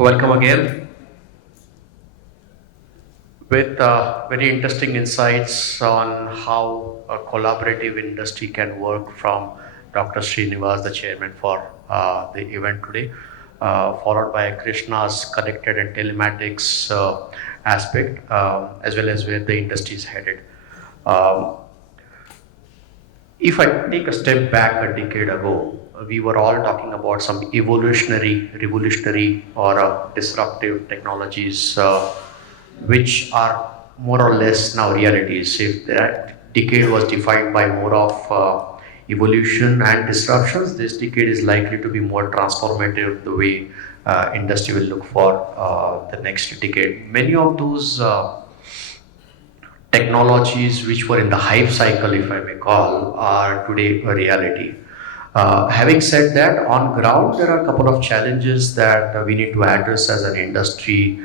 Welcome again with very interesting insights on how a collaborative industry can work from Dr. Srinivas, the chairman for the event today, followed by Krishna's connected and telematics aspect, as well as where the industry is headed. Um, if I take a step back a decade ago, we were all talking about some evolutionary, revolutionary, or disruptive technologies, which are more or less now realities. If that decade was defined by more of evolution and disruptions, this decade is likely to be more transformative the way industry will look for the next decade. Many of those technologies which were in the hype cycle, if I may call, are today a reality. Having said that, on ground, there are a couple of challenges that we need to address as an industry,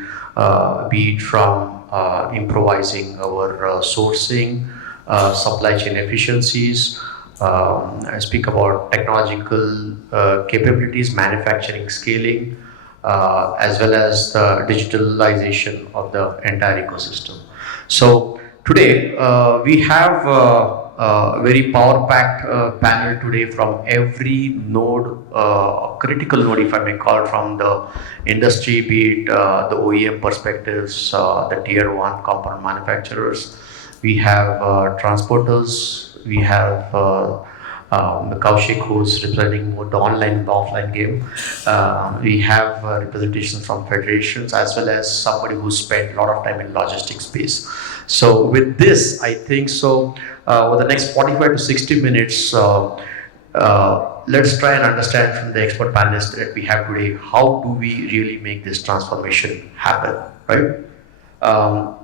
be it from improvising our sourcing, supply chain efficiencies. I speak about technological capabilities, manufacturing scaling, as well as the digitalization of the entire ecosystem. So today we have a very power-packed panel today from every node, critical node, if I may call, from the industry, be it the OEM perspectives, the tier one component manufacturers. We have transporters. We have Kaushik, who's representing both the online and the offline game. We have representations from federations as well as somebody who spent a lot of time in logistics space. So with this, I think so. Over the next 45 to 60 minutes, let's try and understand from the expert panelists that we have today, how do we really make this transformation happen, right? Um,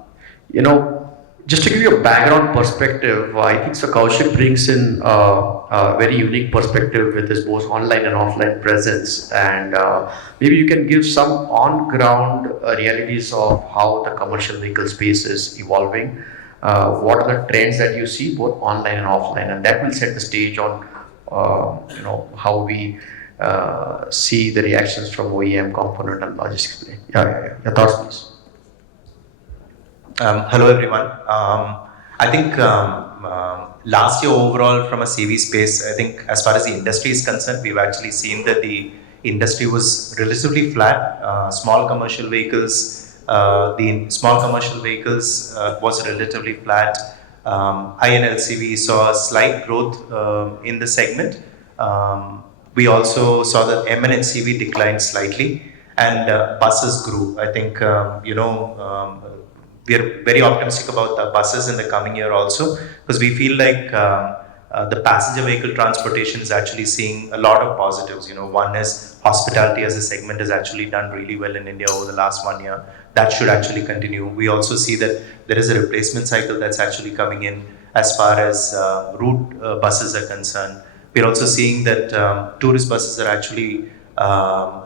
you know, just to give you a background perspective, I think so Kaushik brings in a very unique perspective with his both online and offline presence, and maybe you can give some on-ground realities of how the commercial vehicle space is evolving. What are the trends that you see both online and offline, and that will set the stage on how we see the reactions from OEM, component, and logistics. Your thoughts, please. Hello everyone. I think last year overall from a CV space, I think as far as the industry is concerned, we've actually seen that the industry was relatively flat. Small commercial vehicles, the small commercial vehicles was relatively flat. INLCV saw a slight growth in the segment. We also saw that MNCV declined slightly, and buses grew. I think we are very optimistic about the buses in the coming year also, because we feel like the passenger vehicle transportation is actually seeing a lot of positives. One is hospitality as a segment has actually done really well in India over the last 1 year. That should actually continue. We also see that there is a replacement cycle that's actually coming in as far as route buses are concerned. We're also seeing that tourist buses are actually,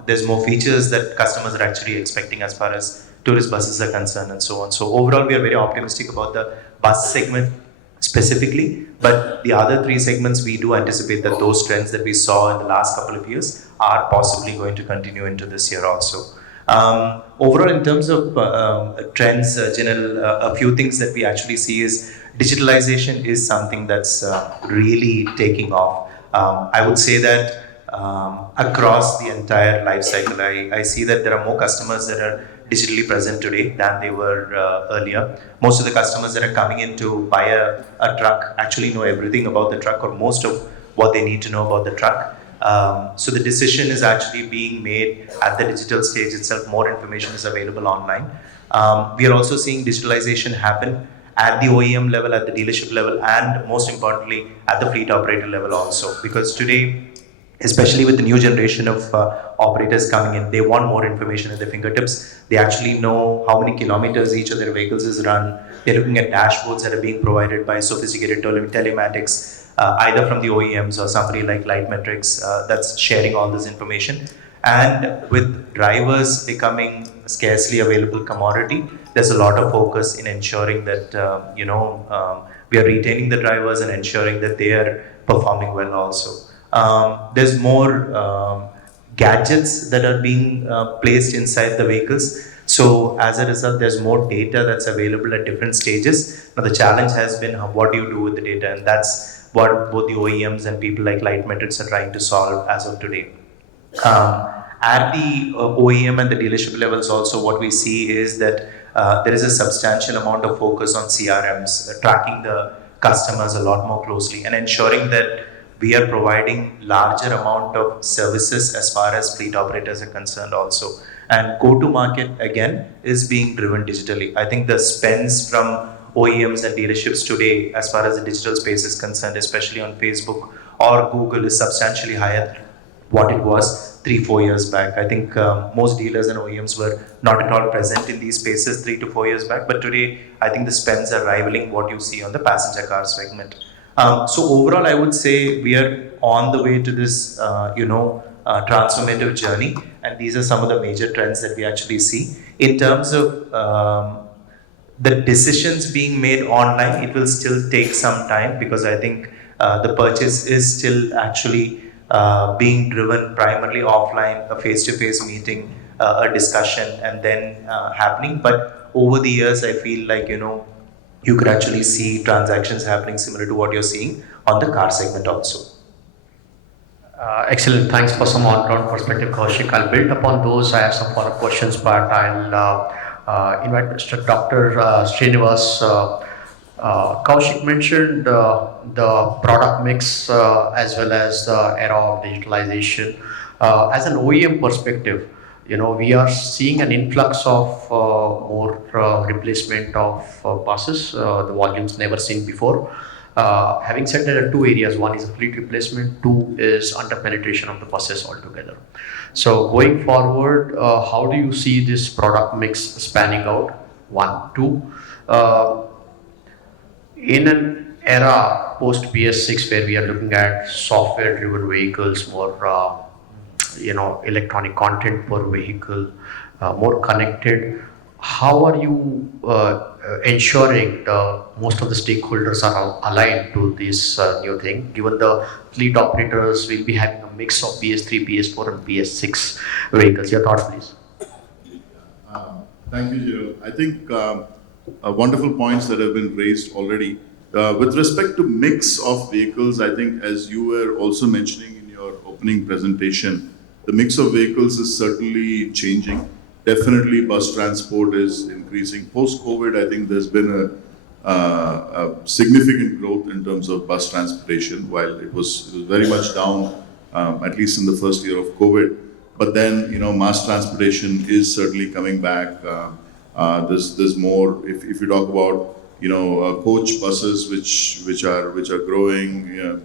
there's more features that customers are actually expecting as far as tourist buses are concerned, and so on. So overall, we are very optimistic about the bus segment specifically, but the other three segments, we do anticipate that those trends that we saw in the last couple of years are possibly going to continue into this year also. Overall, in terms of trends, Janil, a few things that we actually see is digitalization is something that's really taking off. I would say that across the entire life cycle, I see that there are more customers that are digitally present today than they were earlier. Most of the customers that are coming in to buy a truck actually know everything about the truck, or most of what they need to know about the truck. So the decision is actually being made at the digital stage itself. More information is available online. We are also seeing digitalization happen at the OEM level, at the dealership level, and most importantly, at the fleet operator level also. Because today, especially with the new generation of operators coming in, they want more information at their fingertips. They actually know how many kilometers each of their vehicles is run. They're looking at dashboards that are being provided by sophisticated telematics, either from the OEMs or somebody like Lightmetrics that's sharing all this information. And with drivers becoming scarcely available commodity, there's a lot of focus in ensuring that we are retaining the drivers and ensuring that they are performing well also. There's more gadgets that are being placed inside the vehicles. So as a result, there's more data that's available at different stages. Now the challenge has been what do you do with the data, and that's what both the OEMs and people like Lightmetrics are trying to solve as of today. At the OEM and the dealership levels, also what we see is that there is a substantial amount of focus on CRMs, tracking the customers a lot more closely, and ensuring that we are providing larger amount of services as far as fleet operators are concerned also. And go to market again is being driven digitally. I think the spends from OEMs and dealerships today, as far as the digital space is concerned, especially on Facebook or Google, is substantially higher than what it was 3-4 years back. I think most dealers and OEMs were not at all present in these spaces 3 to 4 years back, but today I think the spends are rivaling what you see on the passenger car segment. So overall, I would say we are on the way to this, transformative journey, and these are some of the major trends that we actually see. In terms of the decisions being made online, it will still take some time, because I think the purchase is still actually being driven primarily offline, a face-to-face meeting, a discussion, and then happening. But over the years, I feel like, you could actually see transactions happening similar to what you're seeing on the car segment also. Excellent. Thanks for some on-ground perspective, Kaushik. I'll build upon those. I have some follow-up questions, but I'll invite Mr. Dr. Srinivas. Kaushik mentioned the product mix as well as the era of digitalization. As an OEM perspective, we are seeing an influx of more replacement of buses, the volumes never seen before. Having said, there are two areas. One is fleet replacement, two is under penetration of the buses altogether. So going forward, how do you see this product mix spanning out? One. Two, in an era post BS6 where we are looking at software driven vehicles, more electronic content per vehicle, more connected, how are you ensuring most of the stakeholders are aligned to this new thing, given the fleet operators will be having a mix of BS3, BS4 and BS6 vehicles? Your thoughts, please. Thank you, Jiral. I think wonderful points that have been raised already. With respect to mix of vehicles, I think as you were also mentioning in your opening presentation, the mix of vehicles is certainly changing. Definitely bus transport is increasing. Post-COVID, I think there's been a significant growth in terms of bus transportation, while it was very much down, at least in the first year of COVID. But then, mass transportation is certainly coming back. There's more, if you talk about, coach buses, which are growing,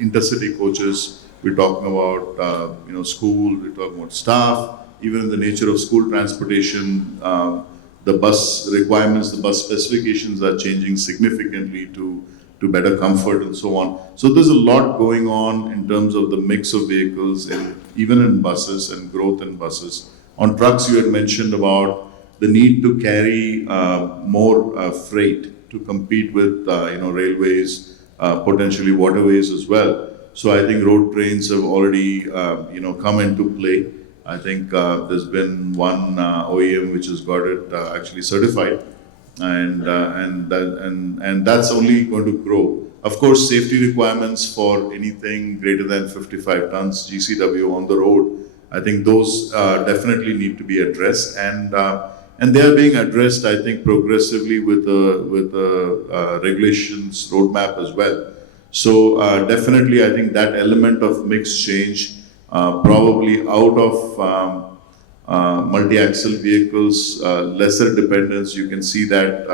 intercity coaches, we're talking about, school, we're talking about staff. Even in the nature of school transportation, the bus requirements, the bus specifications are changing significantly to better comfort and so on. So there's a lot going on in terms of the mix of vehicles, and even in buses and growth in buses. On trucks, you had mentioned about the need to carry more freight to compete with railways, potentially waterways as well. So I think road trains have already come into play. I think there's been one OEM which has got it actually certified, and that's only going to grow. Of course, safety requirements for anything greater than 55 tons GCW on the road, I think those definitely need to be addressed, and they are being addressed, I think, progressively with the regulations roadmap as well. So definitely, I think that element of mix change, probably out of multi-axle vehicles, lesser dependence. You can see that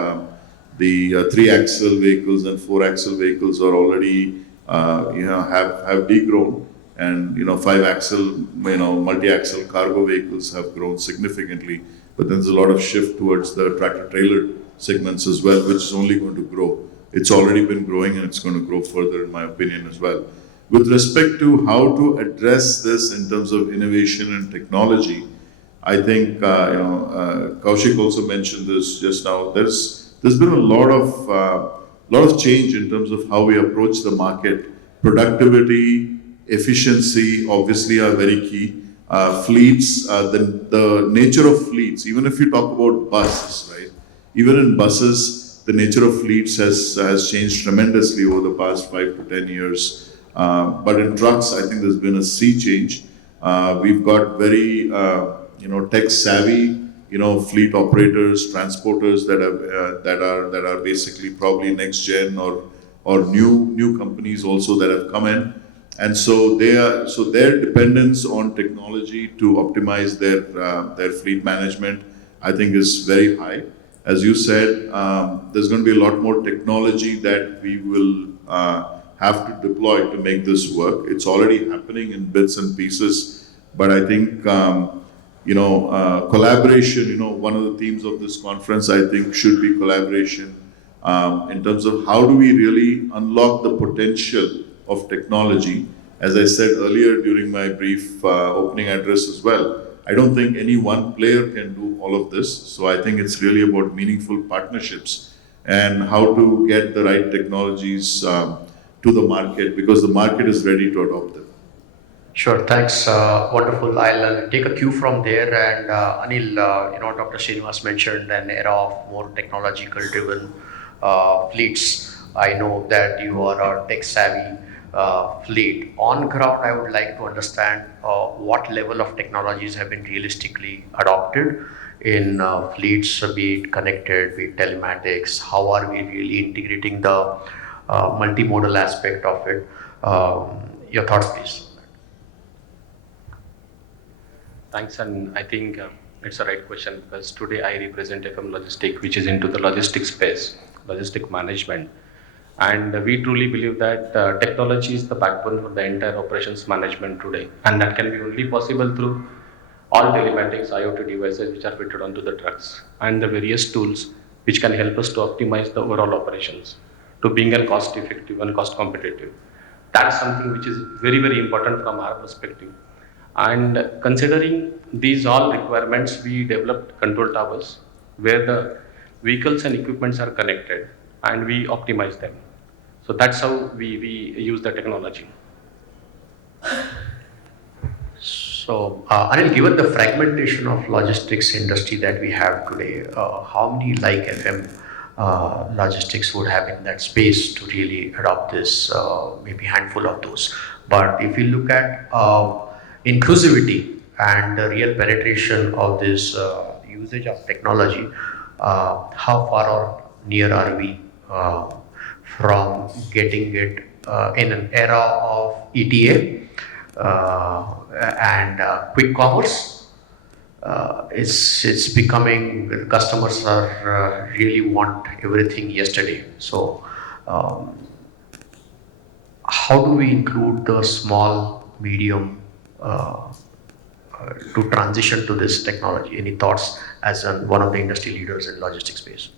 the 3-axle vehicles and 4-axle vehicles are already have degrown, and 5-axle multi-axle cargo vehicles have grown significantly. But there's a lot of shift towards the tractor-trailer segments as well, which is only going to grow. It's already been growing, and it's going to grow further, in my opinion, as well. With respect to how to address this in terms of innovation and technology, I think Kaushik also mentioned this just now. There's been a lot of change in terms of how we approach the market. Productivity, efficiency, obviously, are very key. fleets, the nature of fleets, even if you talk about buses, right? Even in buses, the nature of fleets has changed tremendously over the past 5 to 10 years. But in trucks, I think there's been a sea change. We've got very, tech savvy, fleet operators, transporters that are basically probably next gen or new companies also that have come in. And so their dependence on technology to optimize their fleet management, I think, is very high. As you said, there's going to be a lot more technology that we will have to deploy to make this work. It's already happening in bits and pieces, but I think collaboration. One of the themes of this conference, I think, should be collaboration in terms of how do we really unlock the potential of technology. As I said earlier during my brief opening address as well, I don't think any one player can do all of this. So I think it's really about meaningful partnerships and how to get the right technologies to the market, because the market is ready to adopt them. Sure, thanks. Wonderful. I'll take a cue from there. And Anil, Dr. Srinivas mentioned an era of more technological-driven fleets. I know that you are a tech-savvy fleet. On ground, I would like to understand what level of technologies have been realistically adopted in fleets, be it connected, be it telematics. How are we really integrating the multimodal aspect of it? Your thoughts, please. Thanks, and I think it's a right question because today I represent FM Logistics, which is into the logistics space, logistic management. And we truly believe that technology is the backbone for the entire operations management today. And that can be only possible through all telematics, IoT devices which are fitted onto the trucks and the various tools which can help us to optimize the overall operations to being a cost effective and cost competitive. That's something which is very, very important from our perspective. And considering these all requirements, we developed control towers where the vehicles and equipments are connected and we optimize them. So that's how we use the technology. So, Anil, given the fragmentation of logistics industry that we have today, how many like FM logistics would have in that space to really adopt this? Maybe handful of those. But if you look at inclusivity and the real penetration of this usage of technology, how far or near are we from getting it in an era of ETA and quick commerce? It's becoming, customers are really want everything yesterday. So how do we include the small, medium to transition to this technology? Any thoughts as one of the industry leaders in logistics space?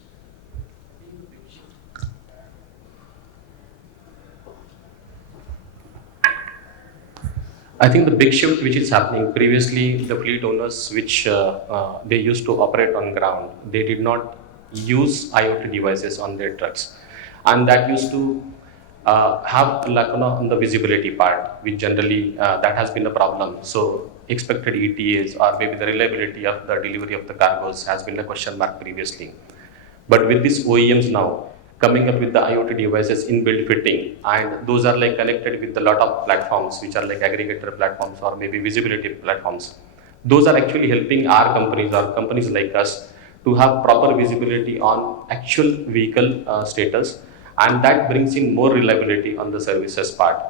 I think the big shift which is happening, previously the fleet owners which they used to operate on ground, they did not use IoT devices on their trucks, and that used to have lacuna on the visibility part, which generally that has been a problem. So expected ETAs or maybe the reliability of the delivery of the cargoes has been a question mark previously. But with these OEMs now coming up with the IoT devices inbuilt fitting, and those are like connected with a lot of platforms which are like aggregator platforms or maybe visibility platforms. Those are actually helping our companies or companies like us to have proper visibility on actual vehicle status, and that brings in more reliability on the services part.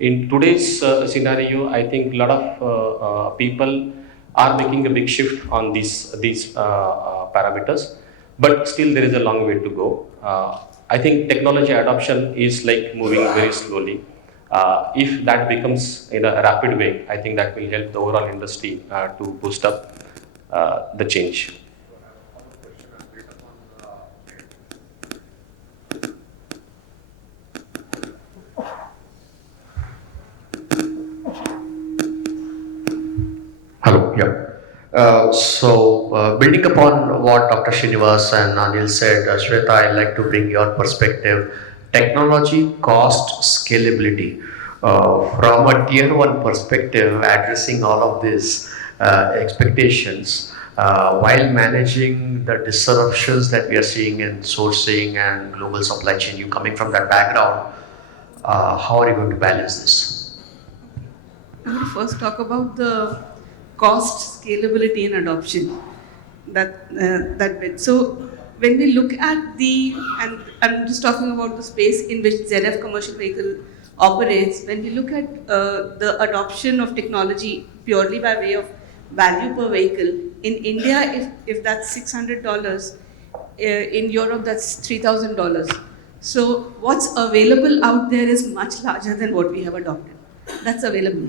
In today's scenario, I think a lot of people are making a big shift on these parameters, but still there is a long way to go. I think technology adoption is like moving very slowly. If that becomes in a rapid way, I think that will help the overall industry to boost up the change. Hello, yeah. Building upon what Dr. Srinivas and Anil said, Shweta, I'd like to bring your perspective. Technology, cost, scalability. From a tier one perspective, addressing all of these expectations while managing the disruptions that we are seeing in sourcing and global supply chain, you coming from that background, how are you going to balance this? I will first talk about the cost, scalability, and adoption. That bit. So when we look at and I'm just talking about the space in which ZF commercial vehicle operates. When we look at the adoption of technology purely by way of value per vehicle in India, if that's $600, in Europe that's $3,000. So what's available out there is much larger than what we have adopted. That's available.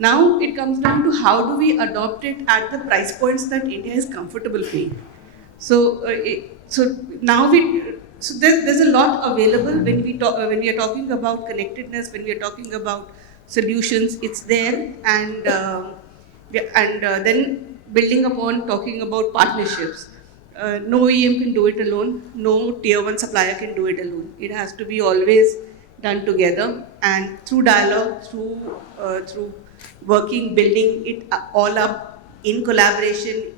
Now it comes down to how do we adopt it at the price points that India is comfortable paying. So, there's a lot available when we are talking about connectedness, when we are talking about solutions. It's there, and then building upon talking about partnerships. No OEM can do it alone. No tier one supplier can do it alone. It has to be always done together and through dialogue, through working, building it all up in collaboration,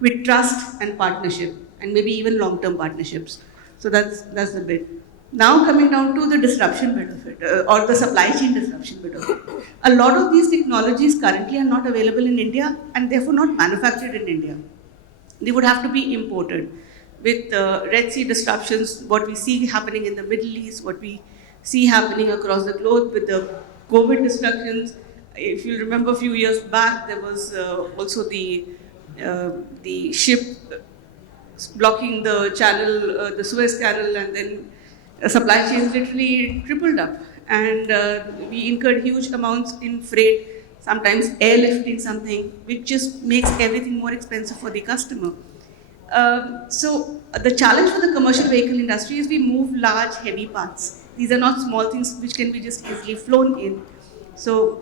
with trust and partnership, and maybe even long-term partnerships. So that's the bit. Now coming down to the disruption bit of it, or the supply chain disruption bit of it. A lot of these technologies currently are not available in India and therefore not manufactured in India. They would have to be imported. With Red Sea disruptions, what we see happening in the Middle East, what we see happening across the globe with the COVID disruptions. If you remember a few years back, there was also the ship blocking the channel, the Suez Canal, and then supply chains literally tripled up. And we incurred huge amounts in freight, sometimes airlifting something, which just makes everything more expensive for the customer. So the challenge for the commercial vehicle industry is we move large, heavy parts. These are not small things which can be just easily flown in. So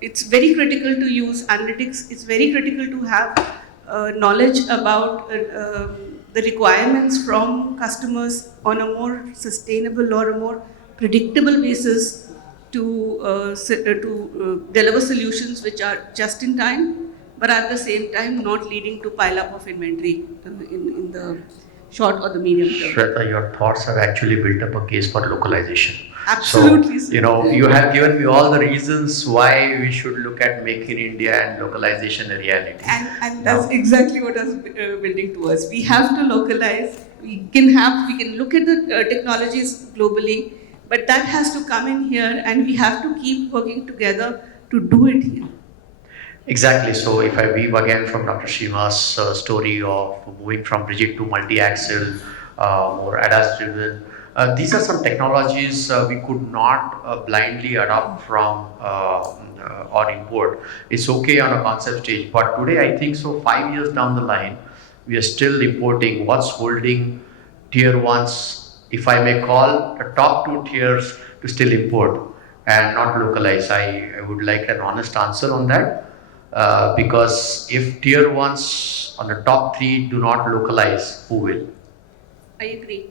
it's very critical to use analytics. It's very critical to have knowledge about the requirements from customers on a more sustainable or a more predictable basis to deliver solutions which are just in time, but at the same time not leading to pile up of inventory in the short or the medium term. Shweta, your thoughts have actually built up a case for localization. Absolutely. So, you have given me all the reasons why we should look at Make in India and localization a reality. And that's exactly what I was building towards. We have to localize. We can look at the technologies globally, but that has to come in here, and we have to keep working together to do it here. Exactly. So if I weave again from Dr. Shima's story of moving from rigid to multi-axle, more ADAS-driven, these are some technologies we could not blindly adopt from or import. It's okay on a concept stage, but today I think so 5 years down the line, we are still importing. What's holding tier ones, if I may call the top two tiers, to still import and not localize? I would like an honest answer on that. Because if tier ones on the top three do not localize, who will? I agree.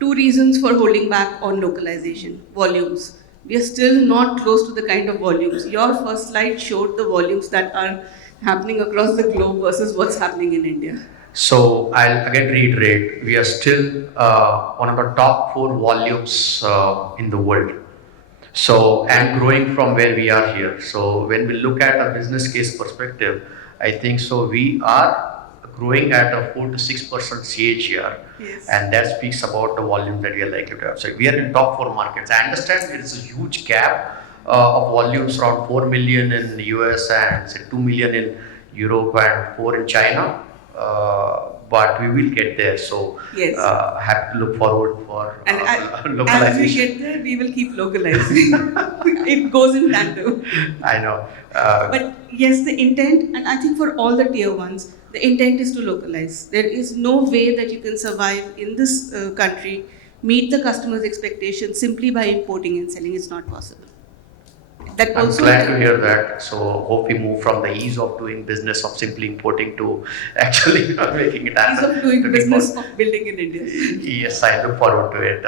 Two reasons for holding back on localization: volumes. We are still not close to the kind of volumes. Your first slide showed the volumes that are happening across the globe versus what's happening in India. So I'll again reiterate, we are still one of the top 4 volumes in the world. So, and growing from where we are here. So when we look at a business case perspective, I think so we are growing at a 4 to 6% CAGR. Yes. And that speaks about the volume that we are likely to have. So we are in top 4 markets. I understand there is a huge gap of volumes, around 4 million in the US and say 2 million in Europe and 4 in China. But we will get there. So Yes. Have to look forward for And as we localization. get there, we will keep localizing. It goes in tandem. I know. But yes, the intent, and I think for all the tier ones, the intent is to localize. There is no way that you can survive in this country, meet the customer's expectations simply by importing and selling. It's not possible. that I'm also glad to hear that. So hope we move from the ease of doing business of simply importing to actually making it ease happen. of doing to business import. of building in India. Yes, I look forward to it.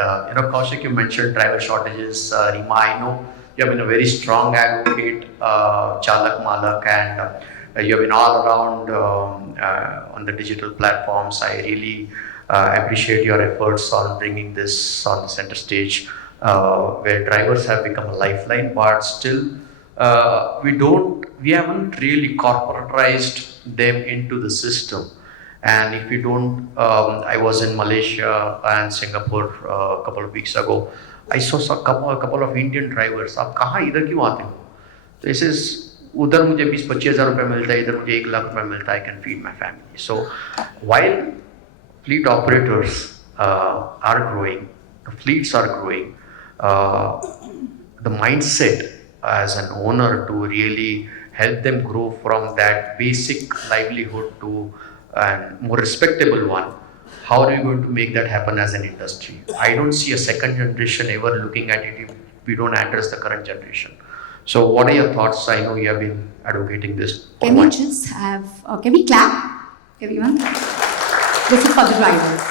Kaushik, you mentioned driver shortages. Rima, I know you have been a very strong advocate, Chalak Malak, and you have been all around on the digital platforms. I really appreciate your efforts on bringing this on the center stage, where drivers have become a lifeline, but still we haven't really corporatized them into the system. And if you don't, I was in Malaysia and Singapore a couple of weeks ago. I saw a couple of Indian drivers. आप कहाँ इधर क्यों आते हो? This is उधर मुझे 20-25 हज़ार रुपये मिलता है, इधर मुझे 1 लाख रुपये मिलता है. I can feed my family. So while fleet operators are growing, the fleets are growing, the mindset as an owner to really help them grow from that basic livelihood to a more respectable one. How are you going to make that happen as an industry? I don't see a second generation ever looking at it if we don't address the current generation. So, what are your thoughts? I know you have been advocating this. for Can we one- just have, can we clap, everyone? This is for the drivers.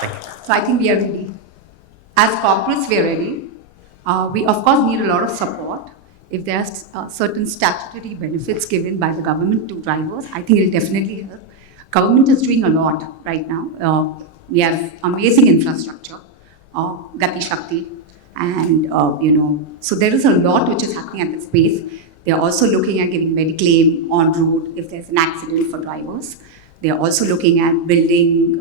Thank you. So I think we are ready. As corporates, we are ready. We of course need a lot of support. If there are certain statutory benefits given by the government to drivers, I think it will definitely help. Government is doing a lot right now. We have amazing infrastructure, Gati Shakti, and so there is a lot which is happening at this space. They are also looking at giving mediclaim on route if there's an accident for drivers. They are also looking at building,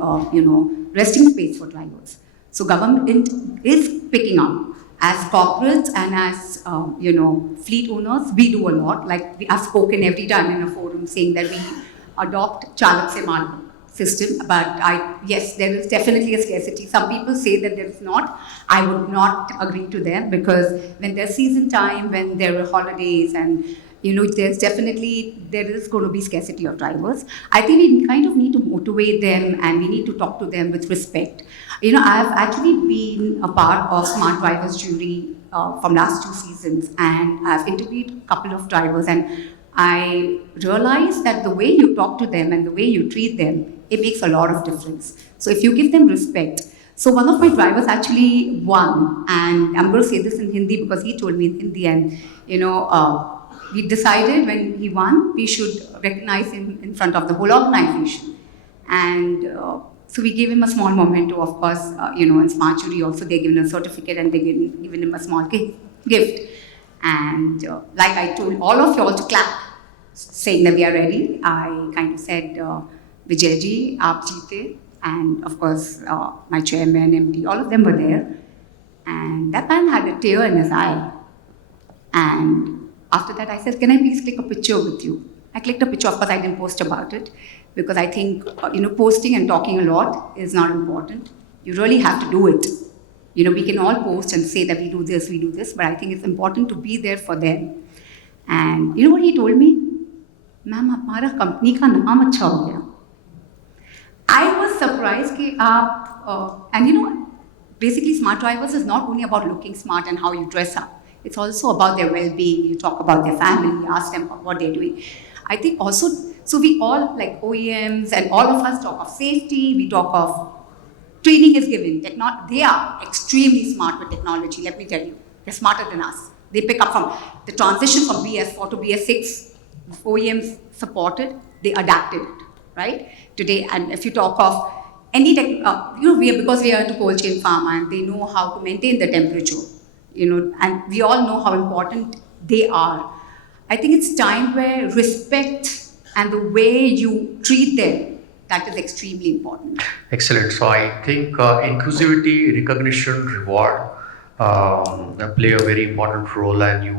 resting space for drivers. So government is picking up. As corporates and as fleet owners, we do a lot. Like we have spoken every time in a forum saying that we adopt Chalak Se Maan system. But yes, there is definitely a scarcity. Some people say that there is not. I would not agree to them because when there's season time, when there are holidays, and there is going to be scarcity of drivers. I think we kind of need to motivate them and we need to talk to them with respect. I've actually been a part of Smart Drivers Jury from last 2 seasons, and I've interviewed a couple of drivers, and I realized that the way you talk to them and the way you treat them, it makes a lot of difference. So if you give them respect. So one of my drivers actually won, and I'm going to say this in Hindi because he told me in Hindi, and we decided when he won, we should recognize him in front of the whole organization. And so we gave him a small memento, of course, in Smart Jury also they're given a certificate and they're given him a small gift. And like I told all of you all to clap, saying that we are ready, I kind of said, Vijay ji, aap jeete. And of course, my chairman, MD, all of them were there. And that man had a tear in his eye. And after that, I said, can I please click a picture with you? I clicked a picture. Of course, I didn't post about it because I think, posting and talking a lot is not important. You really have to do it. We can all post and say that we do this, but I think it's important to be there for them. And you know what he told me? Ma'am, हमारा company का नाम अच्छा हो गया. I was surprised कि आप, basically Smart Drivers is not only about looking smart and how you dress up. It's also about their well-being. You talk about their family, ask them what they're doing. I think also, so we all, like OEMs and all of us talk of safety, we talk of training is given. They are extremely smart with technology, let me tell you. They're smarter than us. They pick up from the transition from BS4 to BS6, OEMs supported, they adapted it, right? Today, and if you talk of any because we are into cold chain pharma and they know how to maintain the temperature, and we all know how important they are. I think it's time where respect and the way you treat them, that is extremely important. Excellent. So I think inclusivity, recognition, reward play a very important role. And you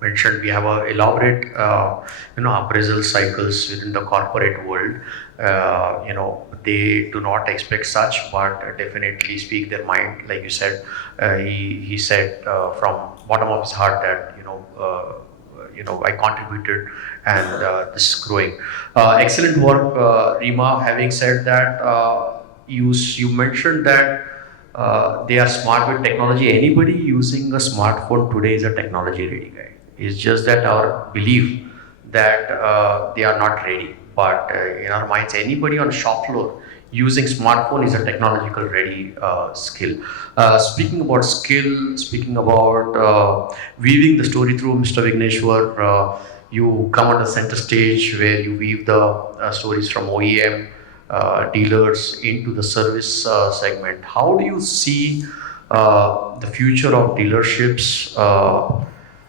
mentioned we have a elaborate, appraisal cycles within the corporate world. They do not expect such, but definitely speak their mind. Like you said, he said from bottom of his heart that I contributed, and this is growing. Excellent work, Rima. Having said that, you mentioned that they are smart with technology. Anybody using a smartphone today is a technology ready guy. It's just that our belief that they are not ready. But in our minds, anybody on shop floor using smartphone is a technological ready skill. Speaking about skill, speaking about weaving the story through Mr. Vigneshwar, you come on the center stage where you weave the stories from OEM dealers into the service segment. How do you see the future of dealerships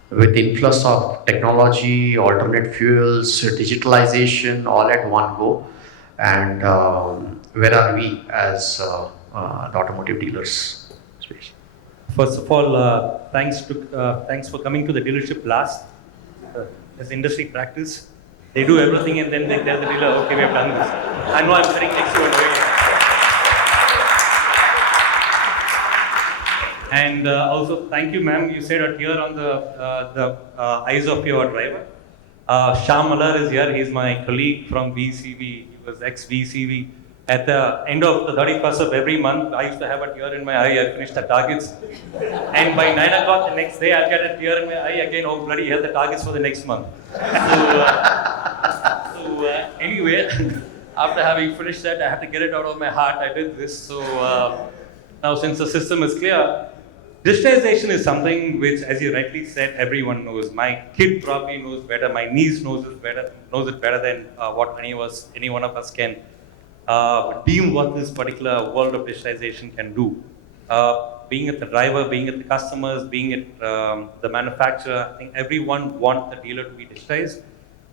with influx of technology, alternate fuels, digitalization, all at one go? And where are we as the automotive dealers space? First of all, thanks for coming to the dealership last. As industry practice, they do everything and then they tell the dealer, okay, we have done this. I know I'm sitting next to a way. And also, thank you, ma'am. You said a tear on the eyes of your driver. Shyam Malar is here. He's my colleague from VCV. He was ex-VCV. At the end of the 31st of every month, I used to have a tear in my eye. I finished the targets. And by 9 o'clock the next day, I'll get a tear in my eye again. Oh, bloody hell, the targets for the next month. Anyway, after having finished that, I had to get it out of my heart. I did this. So now, since the system is clear, digitization is something which, as you rightly said, everyone knows. My kid probably knows better. My niece knows it better than what any one of us can deem what this particular world of digitization can do. Being it the driver, being it the customers, being it the manufacturer, I think everyone wants the dealer to be digitized.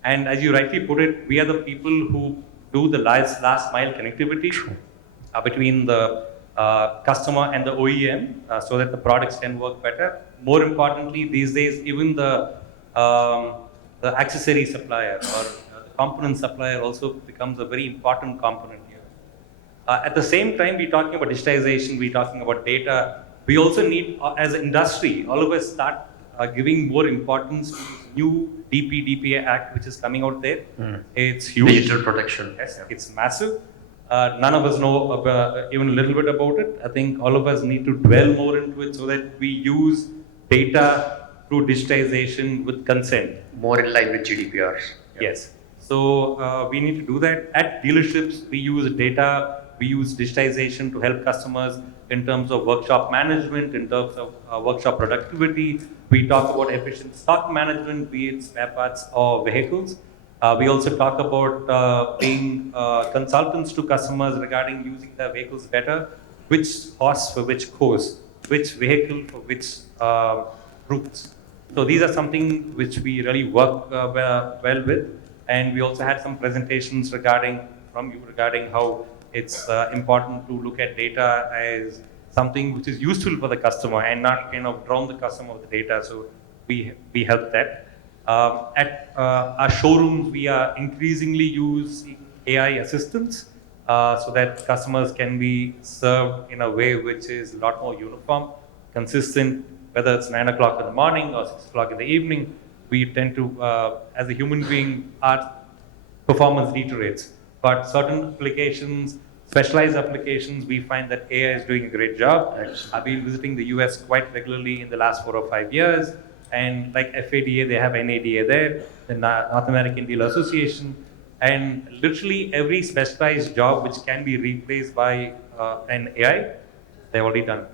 And as you rightly put it, we are the people who do the last mile connectivity between the customer and the OEM so that the products can work better. More importantly, these days, even the accessory supplier or the component supplier also becomes a very important component here. At the same time, we're talking about digitization, we're talking about data. We also need, as an industry, all of us start giving more importance to this new DPDPA Act, which is coming out there. It's huge. Digital protection. Yes, it's massive. None of us know even a little bit about it. I think all of us need to dwell more into it so that we use data through digitization with consent. More in line with GDPR. Yes. So we need to do that. At dealerships, we use data, we use digitization to help customers in terms of workshop management, in terms of workshop productivity. We talk about efficient stock management, be it spare parts or vehicles. We also talk about being consultants to customers regarding using their vehicles better, which horse for which course, which vehicle for which routes. So these are something which we really work well with. And we also had some presentations from you regarding how it's important to look at data as something which is useful for the customer and not kind of drown the customer with the data. So we help that. At our showrooms, we are increasingly using AI assistants so that customers can be served in a way which is a lot more uniform, consistent, whether it's 9 o'clock in the morning or 6 o'clock in the evening. We tend to, as a human being, our performance deteriorates. But certain applications, specialized applications, we find that AI is doing a great job. I've been visiting the US quite regularly in the last 4 or 5 years. And like FADA, they have NADA there, the North American Dealer Association. And literally every specialized job which can be replaced by an AI, they've already done.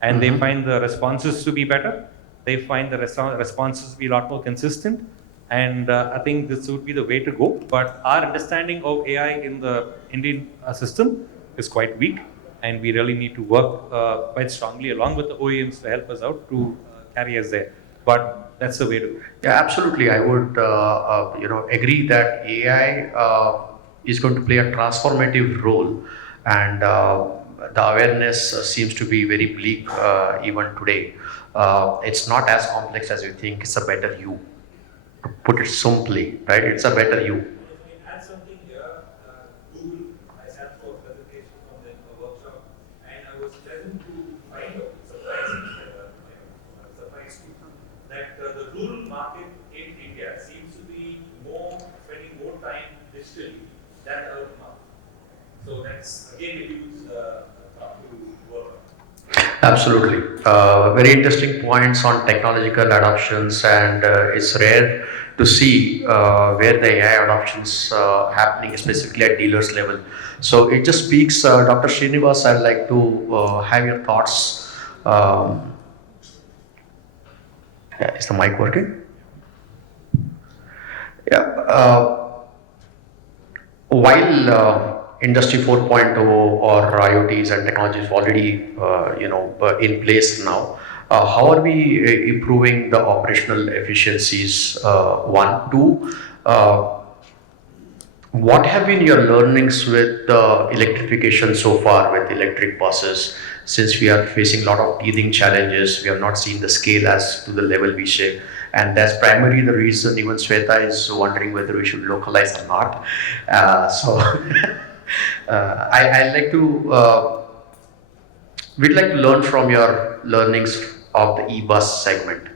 And they find the responses to be better. They find the responses to be a lot more consistent. And I think this would be the way to go. But our understanding of AI in the Indian system is quite weak. And we really need to work quite strongly along with the OEMs to help us out to carry us there. But that's the way to go. Yeah, absolutely. I would, agree that AI is going to play a transformative role, and the awareness seems to be very bleak even today. It's not as complex as you think. It's a better you. To put it simply, right? It's a better you. Add something here. Google, I sat for a presentation from them, a workshop, and I was pleasant to find out, surprised that the rural market in India seems to be spending more time digitally than the urban market. So that's again a huge thought to work on. Absolutely. Very interesting points on technological adoptions, and it's rare to see where the AI adoptions happening, specifically at dealers level. So it just speaks, Dr. Srinivas, I'd like to have your thoughts. Yeah, is the mic working? Yeah. While Industry 4.0 or IoTs and technologies already in place now, how are we improving the operational efficiencies? One, two. What have been your learnings with electrification so far with electric buses? Since we are facing a lot of teething challenges, we have not seen the scale as to the level we should. And that's primarily the reason even Sweta is wondering whether we should localize or not. So I'd like to, we'd like to learn from your learnings of the e-bus segment.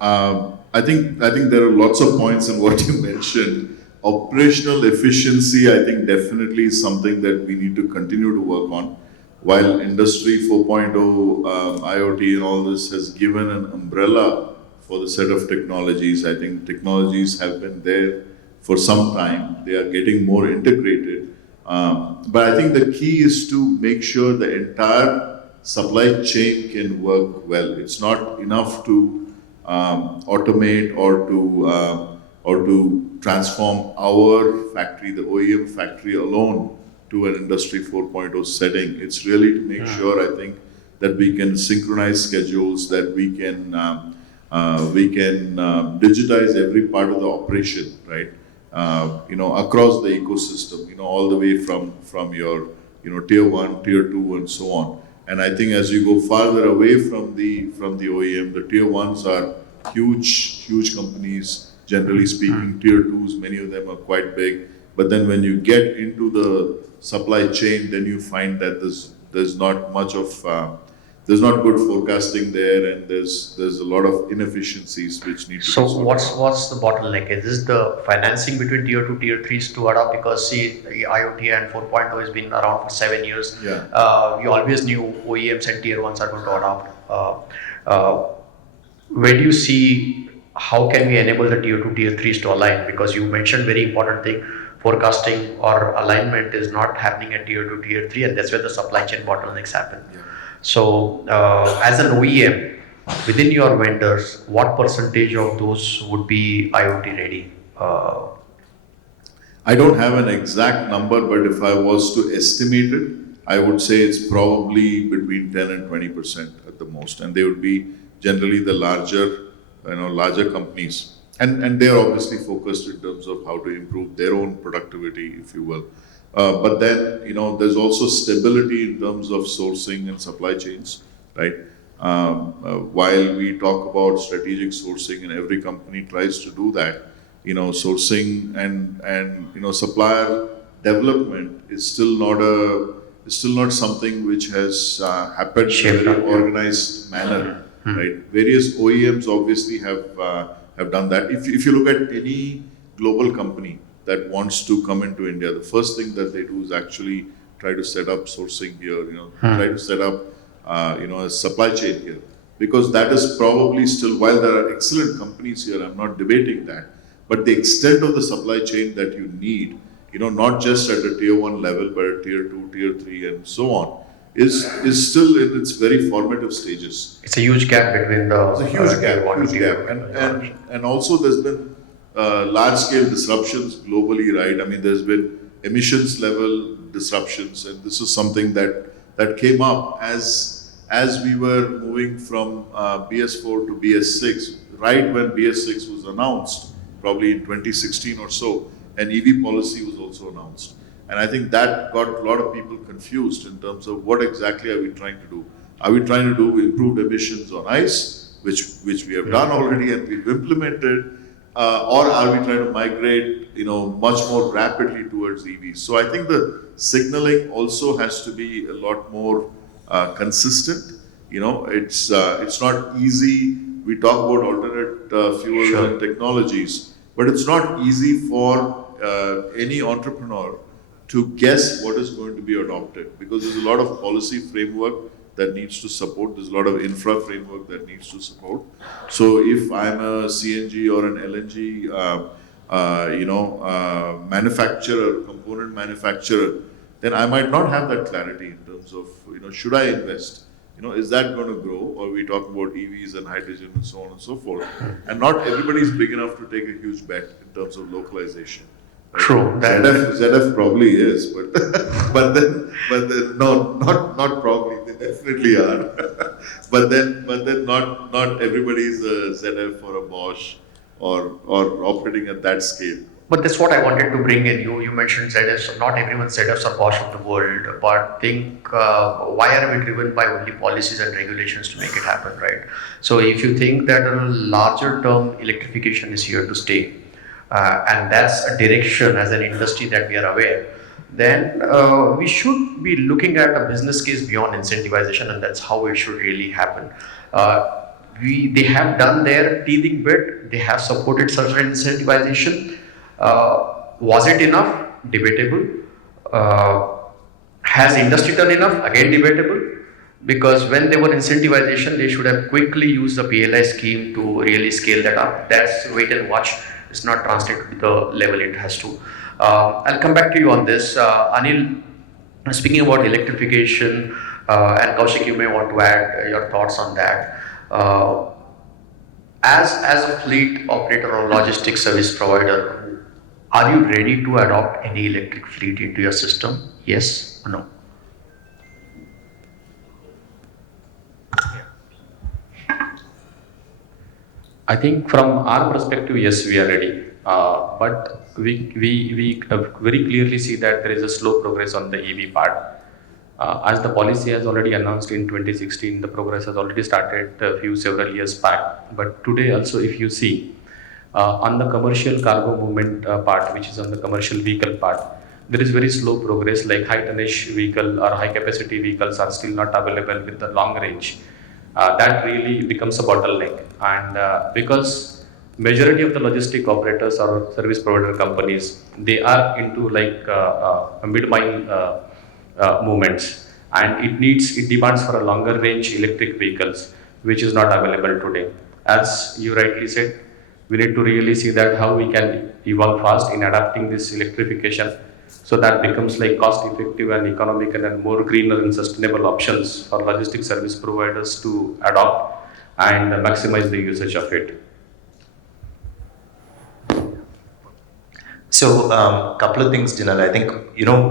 I think there are lots of points in what you mentioned. Operational efficiency, I think, definitely is something that we need to continue to work on. While Industry 4.0, IoT, and all this has given an umbrella for the set of technologies, I think technologies have been there for some time. They are getting more integrated. But I think the key is to make sure the entire supply chain can work well. It's not enough to automate or to transform our factory, the OEM factory alone, to an Industry 4.0 setting. It's really to make sure, I think, that we can synchronize schedules, that we can digitize every part of the operation, right? Across the ecosystem, all the way from your, tier 1, tier 2, and so on. And I think as you go farther away from the OEM, the tier 1s are huge companies, generally speaking. Tier 2s, many of them are quite big. But then when you get into the supply chain, then you find that there's not much of there's not good forecasting there, and there's a lot of inefficiencies which need to be So what's the bottleneck? Is this the financing between tier 2, tier 3s to adopt? Because see, IoT and 4.0 has been around for 7 years. Yeah. We always knew OEMs and tier 1s are going to adopt. Where do you see, how can we enable the tier 2, tier 3s to align? Because you mentioned very important thing, forecasting or alignment is not happening at tier 2, tier 3, and that's where the supply chain bottlenecks happen. Yeah. So, as an OEM, within your vendors, what percentage of those would be IoT ready? I don't have an exact number, but if I was to estimate it, I would say it's probably between 10 and 20% at the most, and they would be generally the larger companies, and they're obviously focused in terms of how to improve their own productivity, if you will. But then, there's also stability in terms of sourcing and supply chains, right? While we talk about strategic sourcing, and every company tries to do that, sourcing and supplier development is still not something which has happened in a very organized manner, right? Various OEMs obviously have done that. If you look at any global company that wants to come into India, the first thing that they do is actually try to set up sourcing here, try to set up, a supply chain here. Because that is probably still, while there are excellent companies here, I'm not debating that, but the extent of the supply chain that you need, not just at a tier 1 level, but at tier 2, tier 3, and so on, is still in its very formative stages. It's a huge gap between the. It's a huge gap, tier 1 to huge tier gap. And also there's been large-scale disruptions globally, right? I mean, there's been emissions level disruptions, and this is something that came up as we were moving from BS4 to BS6, right when BS6 was announced, probably in 2016 or so, and EV policy was also announced. And I think that got a lot of people confused in terms of what exactly are we trying to do? Are we trying to do improved emissions on ICE, which we have done already and we've implemented, or are we trying to migrate, much more rapidly towards EVs? So I think the signaling also has to be a lot more consistent. It's not easy. We talk about alternate fuels and technologies, but it's not easy for any entrepreneur to guess what is going to be adopted, because there's a lot of policy framework that needs to support, there's a lot of infra framework that needs to support. So if I'm a CNG or an LNG manufacturer, component manufacturer, then I might not have that clarity in terms of, should I invest? Is that going to grow? Or we talk about EVs and hydrogen and so on and so forth. And not everybody is big enough to take a huge bet in terms of localization. Right? True. ZF probably is, but but then no, not probably. They definitely are. but then not everybody is a ZF or a Bosch or operating at that scale. But that's what I wanted to bring in. You mentioned ZFs. Not everyone ZFs are Bosch of the world, but think why are we driven by only policies and regulations to make it happen, right? So if you think that a larger term electrification is here to stay, and that's a direction as an industry that we are aware, then we should be looking at a business case beyond incentivization, and that's how it should really happen. They have done their teething bit. They have supported certain incentivization. Was it enough? Debatable. Has industry done enough? Again, debatable. Because when they were incentivization, they should have quickly used the PLI scheme to really scale that up. That's wait and watch. It's not translated to the level it has to. I'll come back to you on this. Anil, speaking about electrification, and Kaushik, you may want to add your thoughts on that. As a fleet operator or logistics service provider, are you ready to adopt any electric fleet into your system? Yes or no? I think from our perspective, yes, we are ready. But we very clearly see that there is a slow progress on the EV part. As the policy has already announced in 2016, the progress has already started several years back. But today also, if you see, on the commercial cargo movement part, which is on the commercial vehicle part, there is very slow progress, like high tonnage vehicle or high capacity vehicles are still not available with the long range. That really becomes a bottleneck. And because majority of the logistic operators or service provider companies, they are into like mid-mile movements, and it demands for a longer range electric vehicles, which is not available today. As you rightly said, we need to really see that how we can evolve fast in adapting this electrification, so that becomes like cost effective and economical and more greener and sustainable options for logistics service providers to adopt and maximize the usage of it. So, couple of things, Jinal. I think,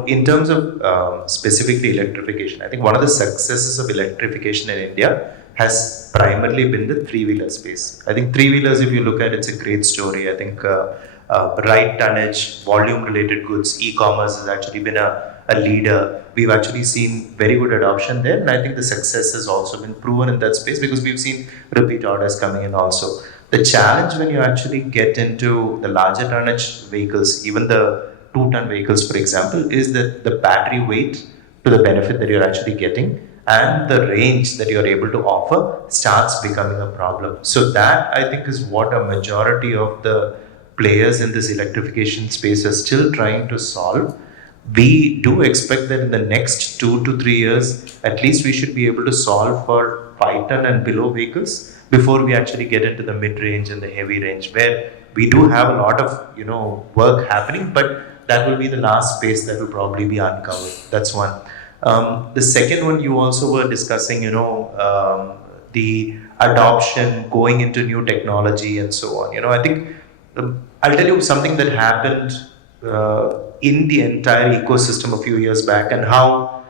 in terms of specifically electrification, I think one of the successes of electrification in India has primarily been the three-wheeler space. I think three-wheelers, if you look at, it's a great story. I think right tonnage, volume-related goods, e-commerce has actually been a leader. We've actually seen very good adoption there, and I think the success has also been proven in that space because we've seen repeat orders coming in also. The challenge when you actually get into the larger tonnage vehicles, even the 2-ton vehicles, for example, is that the battery weight to the benefit that you're actually getting and the range that you're able to offer starts becoming a problem. So that, I think, is what a majority of the players in this electrification space are still trying to solve. We do expect that in the next 2 to 3 years, at least we should be able to solve for 5-ton and below vehicles before we actually get into the mid-range and the heavy range, where we do have a lot of work happening, but that will be the last space that will probably be uncovered. That's one. The second one, you also were discussing, the adoption, going into new technology and so on. I think I'll tell you something that happened in the entire ecosystem a few years back, and how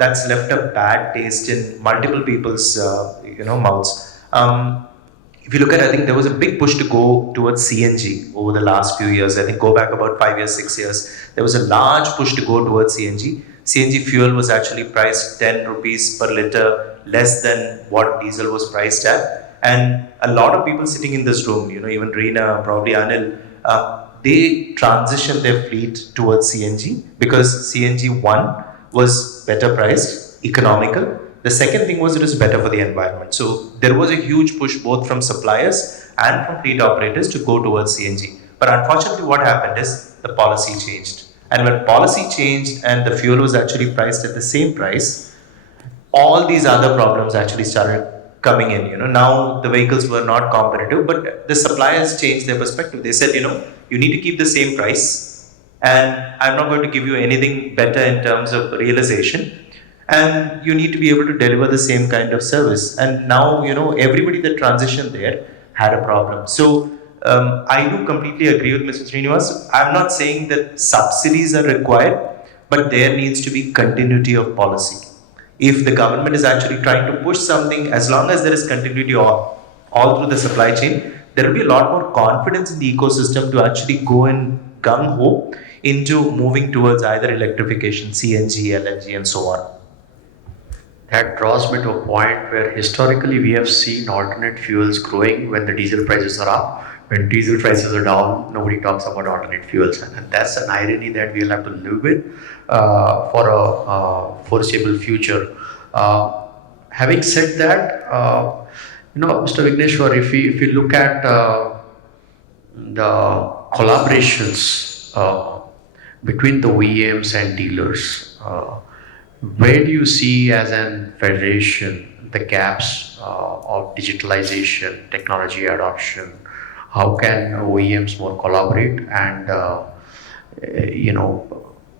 that's left a bad taste in multiple people's mouths. If you look at, I think there was a big push to go towards CNG over the last few years. I think go back about 5 years, 6 years, there was a large push to go towards CNG. CNG fuel was actually priced 10 rupees per liter less than what diesel was priced at. And a lot of people sitting in this room, even Reena, probably Anil, they transitioned their fleet towards CNG because CNG, one, was better priced, economical. The second thing was it was better for the environment. So there was a huge push both from suppliers and from fleet operators to go towards CNG. But unfortunately, what happened is the policy changed. And when policy changed and the fuel was actually priced at the same price, all these other problems actually started coming in. Now the vehicles were not competitive, but the suppliers changed their perspective. They said, you need to keep the same price, and I'm not going to give you anything better in terms of realization. And you need to be able to deliver the same kind of service. And now, everybody that transitioned there had a problem. So I do completely agree with Mr. Srinivas. I'm not saying that subsidies are required, but there needs to be continuity of policy. If the government is actually trying to push something, as long as there is continuity all through the supply chain, there will be a lot more confidence in the ecosystem to actually go in gung-ho into moving towards either electrification, CNG, LNG, and so on. That draws me to a point where historically we have seen alternate fuels growing when the diesel prices are up. When diesel prices are down, nobody talks about alternate fuels. And that's an irony that we'll have to live with for a foreseeable future. Having said that, Mr. Vigneshwar, if you look at the collaborations between the OEMs and dealers, where do you see as an federation the gaps of digitalization, technology adoption? How can OEMs more collaborate? And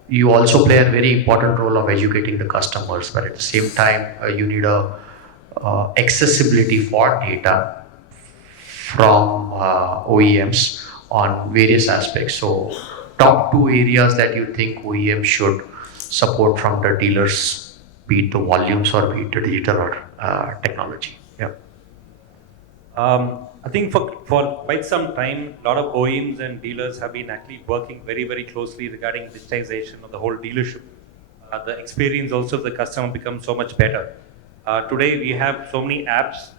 you also play a very important role of educating the customers, but at the same time you need a accessibility for data from OEMs on various aspects. So top two areas that you think OEMs should support from the dealers, be it the volumes or be it the digital or technology. Yeah. I think for quite some time, a lot of OEMs and dealers have been actually working very, very closely regarding digitization of the whole dealership. The experience also of the customer becomes so much better. Today, we have so many apps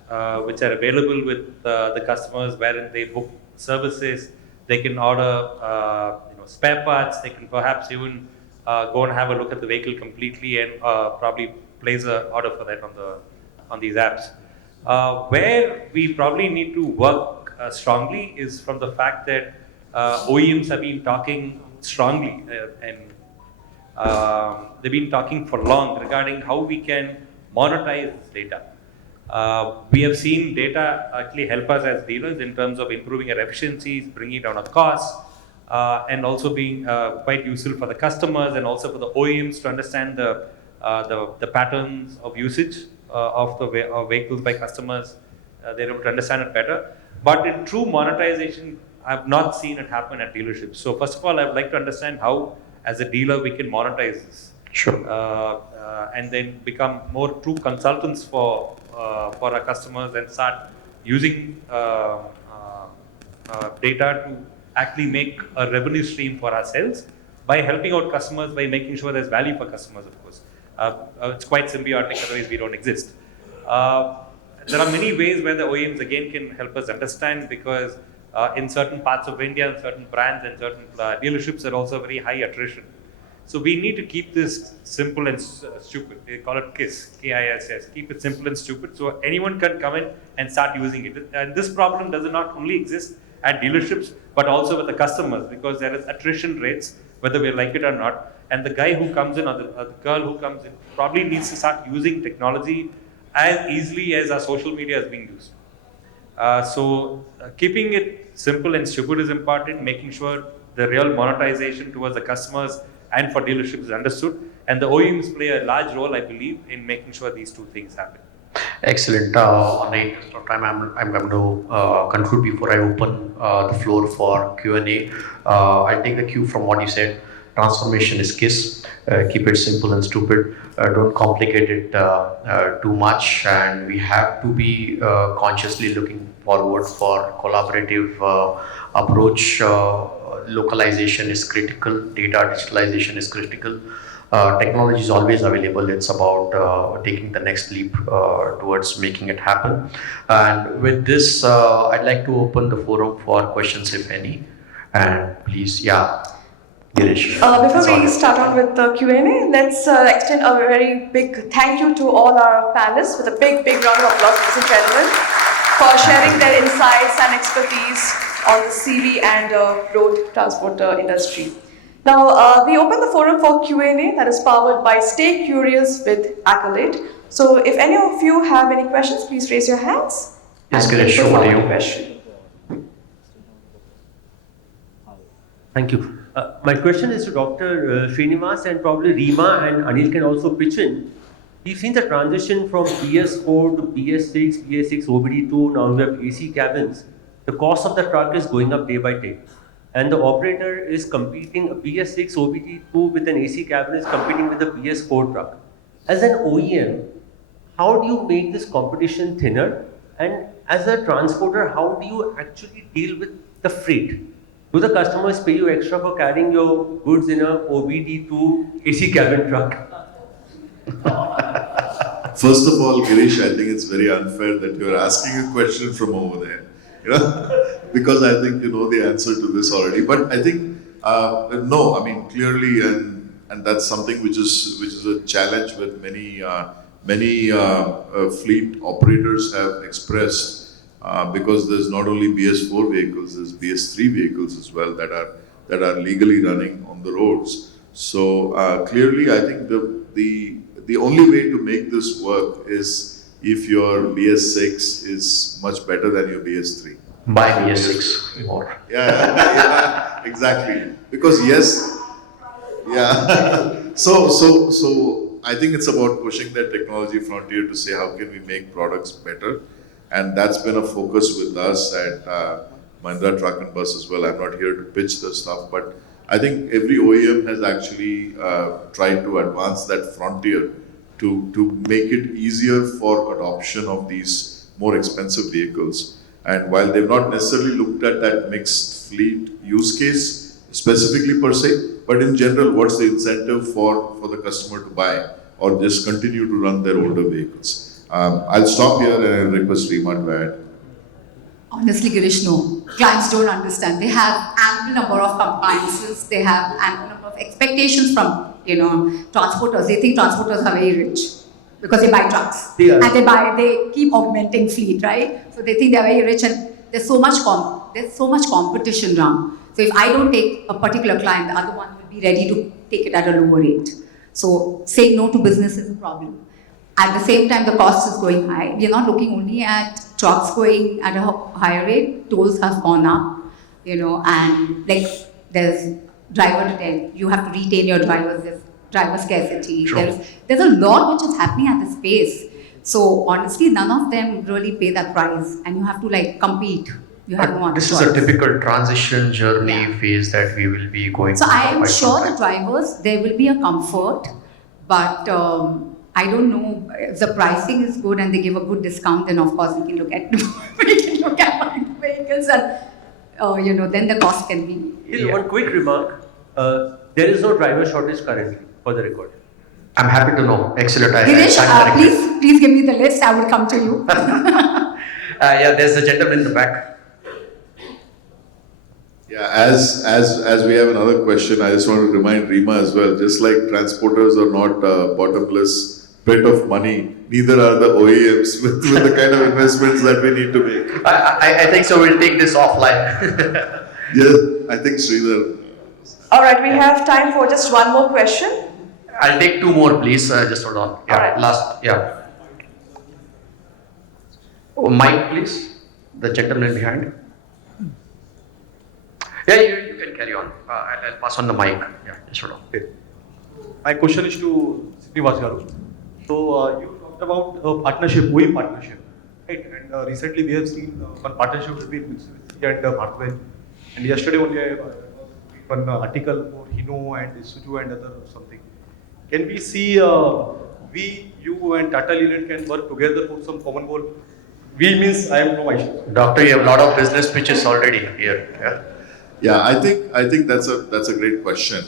which are available with the customers, wherein they book services, they can order spare parts, they can perhaps even go and have a look at the vehicle completely and probably place an order for that on these apps. Where we probably need to work strongly is from the fact that OEMs have been talking strongly and they've been talking for long regarding how we can monetize this data. We have seen data actually help us as dealers in terms of improving our efficiencies, bringing down our costs, and also being quite useful for the customers and also for the OEMs to understand the patterns of usage of the vehicles by customers. They're able to understand it better. But in true monetization, I've not seen it happen at dealerships. So first of all, I would like to understand how, as a dealer, we can monetize this. Sure. And then become more true consultants for our customers and start using data to actually make a revenue stream for ourselves by helping out customers, by making sure there's value for customers, of course. It's quite symbiotic, otherwise we don't exist. There are many ways where the OEMs again can help us understand, because in certain parts of India, in certain brands and certain dealerships, there are also very high attrition. So we need to keep this simple and stupid. They call it KISS, K-I-S-S. Keep it simple and stupid, so anyone can come in and start using it. And this problem does not only exist at dealerships, but also with the customers, because there is attrition rates, whether we like it or not. And the guy who comes in or the girl who comes in probably needs to start using technology as easily as our social media is being used. So keeping it simple and stupid is important, making sure the real monetization towards the customers and for dealerships is understood. And the OEMs play a large role, I believe, in making sure these two things happen. Excellent. On the interest of time, I'm going to conclude before I open the floor for Q&A. I'll take the cue from what you said. Transformation is KISS. Keep it simple and stupid. Don't complicate it too much. And we have to be consciously looking forward for collaborative approach. Localization is critical. Data digitalization is critical. Technology is always available. It's about taking the next leap towards making it happen. And with this, I'd like to open the forum for questions, if any. And please, yeah. Girish. Before we start on with the Q&A, let's extend a very big thank you to all our panelists with a big round of applause, ladies and gentlemen, for sharing their insights and expertise on the CV and road transport industry. Now, we open the forum for Q&A that is powered by Stay Curious with Accolade. So, if any of you have any questions, please raise your hands. Yes, and Girish, put over to forward you. the question. Thank you. My question is to Dr. Srinivas, and probably Rima and Anil can also pitch in. We've seen the transition from BS4 to BS6, BS6 OBD2, now we have AC cabins. The cost of the truck is going up day by day. And the operator is competing, a BS6 OBD2 with an AC cabin is competing with the BS4 truck. As an OEM, how do you make this competition thinner? And as a transporter, how do you actually deal with the freight? Do the customers pay you extra for carrying your goods in a OBD2 AC cabin truck? First of all, Girish, I think it's very unfair that you're asking a question from over there, because I think you know the answer to this already. But I think no, I mean clearly, and that's something which is a challenge with many fleet operators have expressed. Because there's not only BS4 vehicles, there's BS3 vehicles as well that are legally running on the roads. So clearly, I think the only way to make this work is if your BS6 is much better than your BS3. Buy BS6 more. Yeah, exactly. Because yes, yeah. So I think it's about pushing that technology frontier to say how can we make products better. And that's been a focus with us at Mahindra Truck and Bus as well. I'm not here to pitch the stuff, but I think every OEM has actually tried to advance that frontier to make it easier for adoption of these more expensive vehicles. And while they've not necessarily looked at that mixed fleet use case specifically per se, but in general, what's the incentive for the customer to buy or just continue to run their older vehicles? I'll stop here and I'll request Rima to add. Honestly, Girish, no. Clients don't understand. They have ample number of compliances. They have ample number of expectations from, transporters. They think transporters are very rich because they buy trucks. They are. And they keep augmenting fleet, right? So they think they're very rich, and there's so much competition around. So if I don't take a particular client, the other one will be ready to take it at a lower rate. So saying no to business is a problem. At the same time, the cost is going high. We are not looking only at trucks going at a higher rate. Tolls have gone up, and like there's driver retain. You have to retain your drivers. There's driver scarcity. True. There's a lot which is happening at the space. So honestly, none of them really pay that price, and you have to compete. You have no other This is a choice. typical transition journey Yeah. phase that we will be going So through I for am quite some sure the time. drivers, there will be a comfort, but I don't know if the pricing is good and they give a good discount. Then of course we can look at vehicles, and then the cost can be. Here, one quick remark. There is no driver shortage currently, for the record. I'm happy to know. Excellent. Girish, stand corrected. please give me the list. I will come to you. Yeah, there's a gentleman in the back. Yeah, as we have another question, I just want to remind Rima as well, just like transporters are not a bottomless pit of money, neither are the OEMs with the kind of investments that we need to make. I think so. We'll take this offline. Yeah, I think Sridhar. All right, we have time for just one more question. I'll take two more, please. Just hold on. Yeah, All right. last. Yeah. Oh, Mike, please. The gentleman behind. Yeah, you can carry on. I'll pass on the mic. Yeah, just hold on. Okay. My question is to Srinivas Garu. So you talked about a partnership, OEM partnership, right? And recently we have seen one partnership between Mitsubishi and Bharatwell. And yesterday only I read one article for Hino and Isuzu and other something. Can we see you and Tata Leyland can work together for some common goal? We means I am from Aisha. Doctor, you have a lot of business pitches already here. Yeah. Yeah, I think that's a great question.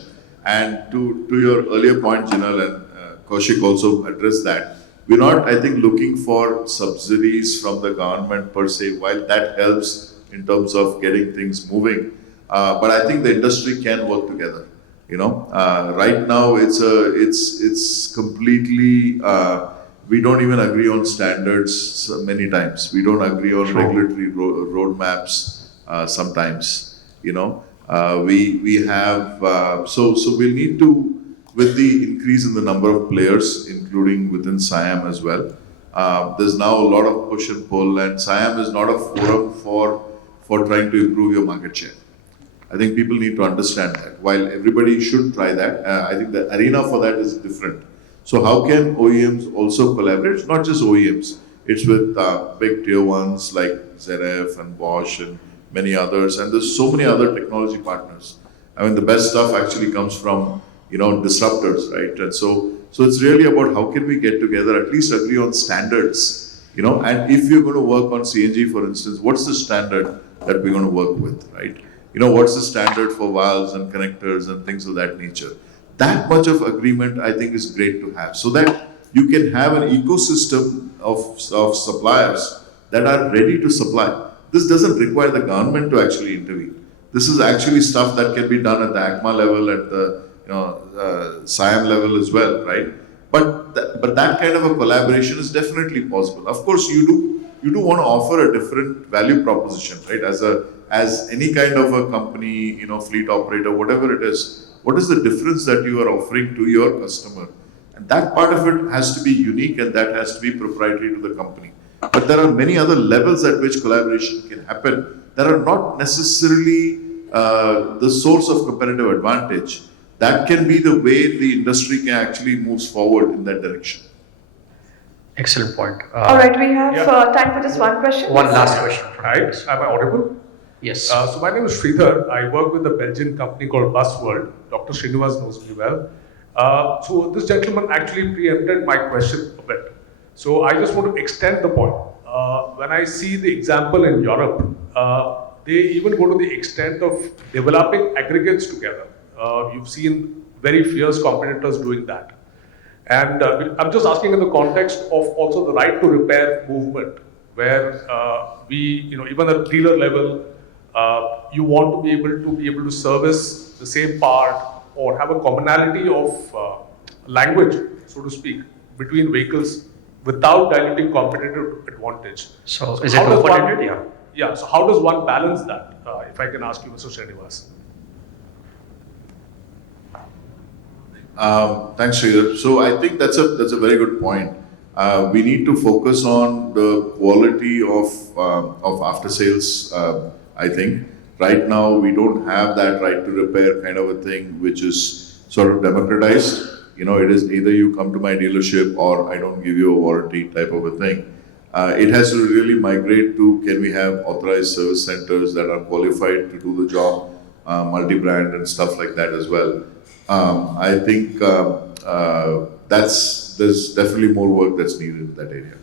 And to your earlier point, Jinal and Kaushik also addressed that. We're not, I think, looking for subsidies from the government per se, while that helps in terms of getting things moving. But I think the industry can work together. Right now it's completely. We don't even agree on standards many times. We don't agree on regulatory roadmaps sometimes. We have so we'll need to, with the increase in the number of players, including within SIAM as well. There's now a lot of push and pull, and SIAM is not a forum for trying to improve your market share. I think people need to understand that. While everybody should try that, I think the arena for that is different. So how can OEMs also collaborate? It's not just OEMs. It's with big tier ones like ZF and Bosch and many others. And there's so many other technology partners. I mean, the best stuff actually comes from, disruptors, right? And so it's really about how can we get together, at least agree on standards, and if you're going to work on CNG, for instance, what's the standard that we're going to work with, right? What's the standard for valves and connectors and things of that nature? That much of agreement, I think, is great to have, so that you can have an ecosystem of suppliers that are ready to supply. This doesn't require the government to actually intervene. This is actually stuff that can be done at the ACMA level, at the SIAM level as well, right? But that kind of a collaboration is definitely possible. Of course, you do want to offer a different value proposition, right? As any kind of a company, fleet operator, whatever it is, what is the difference that you are offering to your customer? And that part of it has to be unique, and that has to be proprietary to the company. But there are many other levels at which collaboration can happen that are not necessarily the source of competitive advantage. That can be the way the industry can actually moves forward in that direction. Excellent point. All right, we have Yeah. time for just one question. One last question from Hi, you. am I audible? Yes. So my name is Sridhar. I work with a Belgian company called Busworld. Dr. Srinivas knows me well. So this gentleman actually preempted my question a bit. So I just want to extend the point. When I see the example in Europe, they even go to the extent of developing aggregates together. You've seen very fierce competitors doing that. And I'm just asking in the context of also the right to repair movement, where we, even at dealer level, you want to be able to service the same part or have a commonality of language, so to speak, between vehicles without diluting competitive advantage. So is it how does one- open-ended? Yeah. Yeah. So how does one balance that? If I can ask you, Mr. Srinivas. Thanks, Sridhar. So I think that's a very good point. We need to focus on the quality of after sales. I think right now we don't have that right to repair kind of a thing, which is sort of democratized. It is either you come to my dealership or I don't give you a warranty type of a thing. It has to really migrate to, can we have authorized service centers that are qualified to do the job, multi-brand and stuff like that as well. I think there's definitely more work that's needed in that area.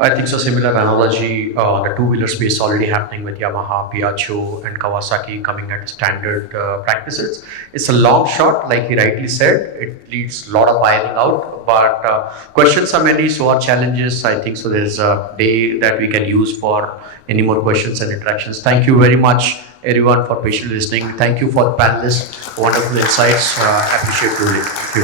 I think so. Similar analogy, the two-wheeler space already happening with Yamaha, Piaggio, and Kawasaki coming at standard practices. It's a long shot, like he rightly said. It needs a lot of ironing out, but questions are many, so are challenges. I think so. There's a day that we can use for any more questions and interactions. Thank you very much, everyone, for patiently listening. Thank you for the panelists, wonderful insights. Appreciate it. Thank you.